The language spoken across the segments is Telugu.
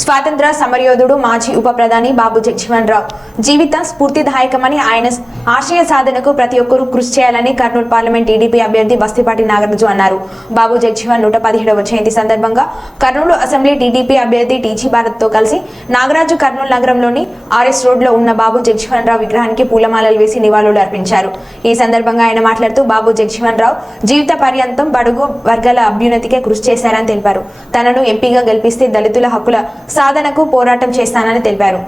స్వాతంత్ర సమరయోధుడు మాజీ ఉప ప్రధాని బాబు జగ్జీవన్ రావు. జీవిత స్ఫూర్తిదాయకమని ఆయన ఆశయ సాధనకు ప్రతి ఒక్కరూ కృషి చేయాలని కర్నూలు పార్లమెంట్ టీడీపీ అభ్యర్థి బస్తిపాటి నాగరాజు అన్నారు. బాబు జగ్జీవన్ నూట పదిహేడవ జయంతి సందర్భంగా కర్నూలు అసెంబ్లీ టీడీపీ అభ్యర్థి టీజీ భారత్తో కలిసి నాగరాజు కర్నూలు నగరంలోని ఆర్ఎస్ రోడ్లో ఉన్న బాబు జగ్జీవన్ రావు విగ్రహానికి పూలమాలలు వేసి నివాళులు అర్పించారు. ఈ సందర్భంగా ఆయన మాట్లాడుతూ బాబు జగ్జీవన్ రావు జీవిత పర్యంతం బడుగు వర్గాల అభ్యున్నతికే కృషి చేశారని తెలిపారు. తనను ఎంపీగా గెలిపిస్తే దళితుల హక్కుల సాధనకు పోరాటం చేస్తానని తెలిపారు.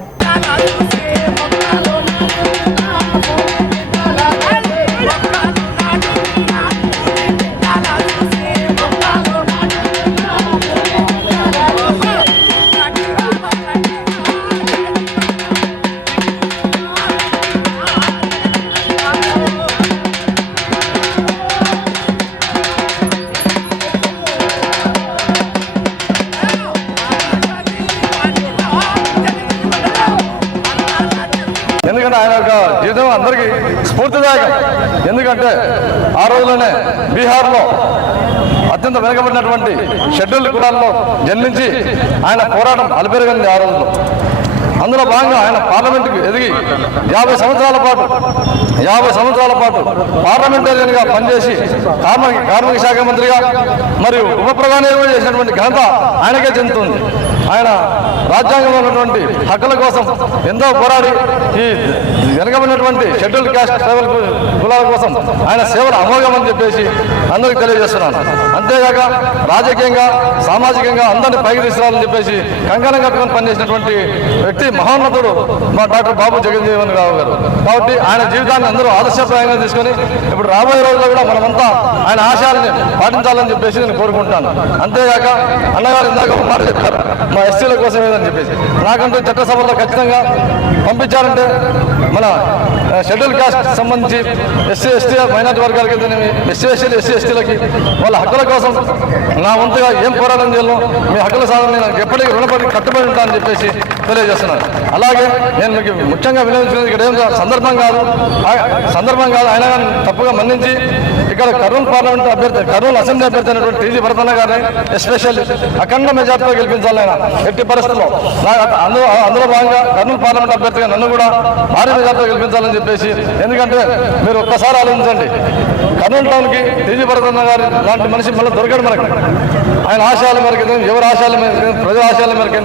కూడా ఆయన యొక్క జీవితం అందరికీ స్ఫూర్తిదాయకం. ఎందుకంటే ఆ రోజులోనే బీహార్లో అత్యంత వెనుకబడినటువంటి షెడ్యూల్ కులాల్లో జన్మించి ఆయన పోరాటం అలిపెరగంది ఆ రోజుల్లో. అందులో భాగంగా ఆయన పార్లమెంటుకు ఎదిగి యాభై సంవత్సరాల పాటు యాభై సంవత్సరాల పాటు పార్లమెంటేరియన్గా పనిచేసి కార్మిక కార్మిక శాఖ మంత్రిగా మరియు ఉప ప్రధానిగా చేసినటువంటి ఘనత ఆయనకే చెందుతుంది. ఆయన రాజ్యాంగంలో ఉన్నటువంటి హక్కుల కోసం ఎంతో పోరాడి ఈ వెనకబడినటువంటి షెడ్యూల్ క్యాస్ట్ ట్రైబల్ కులాల కోసం ఆయన సేవలు అమోఘమని చెప్పేసి అందరికీ తెలియజేస్తున్నాను. అంతేగాక రాజకీయంగా సామాజికంగా అందరినీ పైకి తీసుకురావాలని చెప్పేసి కంకణం కట్టుకొని పనిచేసినటువంటి వ్యక్తి మహోన్నతుడు మా డాక్టర్ బాబు జగన్జీవన్ రావు గారు. కాబట్టి ఆయన జీవితాన్ని అందరూ ఆదర్శప్రాయంగా తీసుకొని ఇప్పుడు రాబోయే రోజుల్లో కూడా మనమంతా ఆయన ఆశయాలని పాటించాలని చెప్పేసి నేను కోరుకుంటున్నాను. అంతేగాక అన్నగారు ఇందాక ఒక మాట చెప్పారు. మా ఎస్సీల కోసం చెప్పేసి. నాకంటూ చట్టసభలో ఖచ్చితంగా పంపించారంటే మన షెడ్యూల్ కాస్ట్ సంబంధించి ఎస్సీ ఎస్టీ మైనార్టీ వర్గాలకి ఎస్సీ ఎస్టీలు ఎస్సీ ఎస్టీలకి వాళ్ళ హక్కుల కోసం నా వంతుగా ఏం పోరాటం చేయాలో మీ హక్కుల సాధన నేను ఎప్పటికీ రుణపడి కట్టుబడి ఉంటానని చెప్పేసి తెలియజేస్తున్నాను. అలాగే నేను మీకు ముఖ్యంగా వినియోగించినది ఇక్కడ ఏం సందర్భం కాదు. సందర్భం కాదు. ఆయన తప్పుగా మన్నించి ఇక్కడ కర్నూలు పార్లమెంట్ అభ్యర్థి కర్నూలు అసెంబ్లీ అభ్యర్థి అయినటువంటి టీజీ భరతన్న గారిని ఎస్పెషల్ అఖండ మెజార్టీలో గెలిపించాలి ఆయన. ఎట్టి పరిస్థితుల్లో. నా- అందులో అందులో భాగంగా కర్నూలు పార్లమెంట్ అభ్యర్థిగా నన్ను కూడా భారీ మెజార్టీలో గెలిపించాలని చెప్పేసి ఎందుకంటే మీరు ఒక్కసారి ఆలోచించండి. కర్నూలు టౌన్కి టీజీ భరతన్న గారు లాంటి మనిషి మళ్ళీ దొరకడు మనకు. ఆయన ఆశయాల మేరకు ఎవరి ఆశయాల మేరకు ప్రజల ఆశయాల మేరకు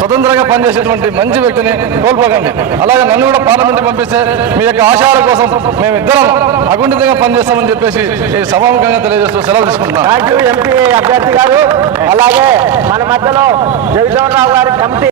స్వతంత్రంగా పనిచేసేటువంటి మంచి వ్యక్తిని కోల్పోకండి. అలాగే నన్ను కూడా పార్లమెంట్ పంపిస్తే మీ యొక్క ఆశయాల కోసం మేమిద్దరం అకుంఠితంగా పనిచేస్తామని చెప్పేసి ఈ సభాముఖంగా తెలియజేస్తూ సెలవు తీసుకుంటున్నాను. అభ్యర్థి గారు. అలాగే మన మధ్యలో జగన్ రావు గారి కమిటీ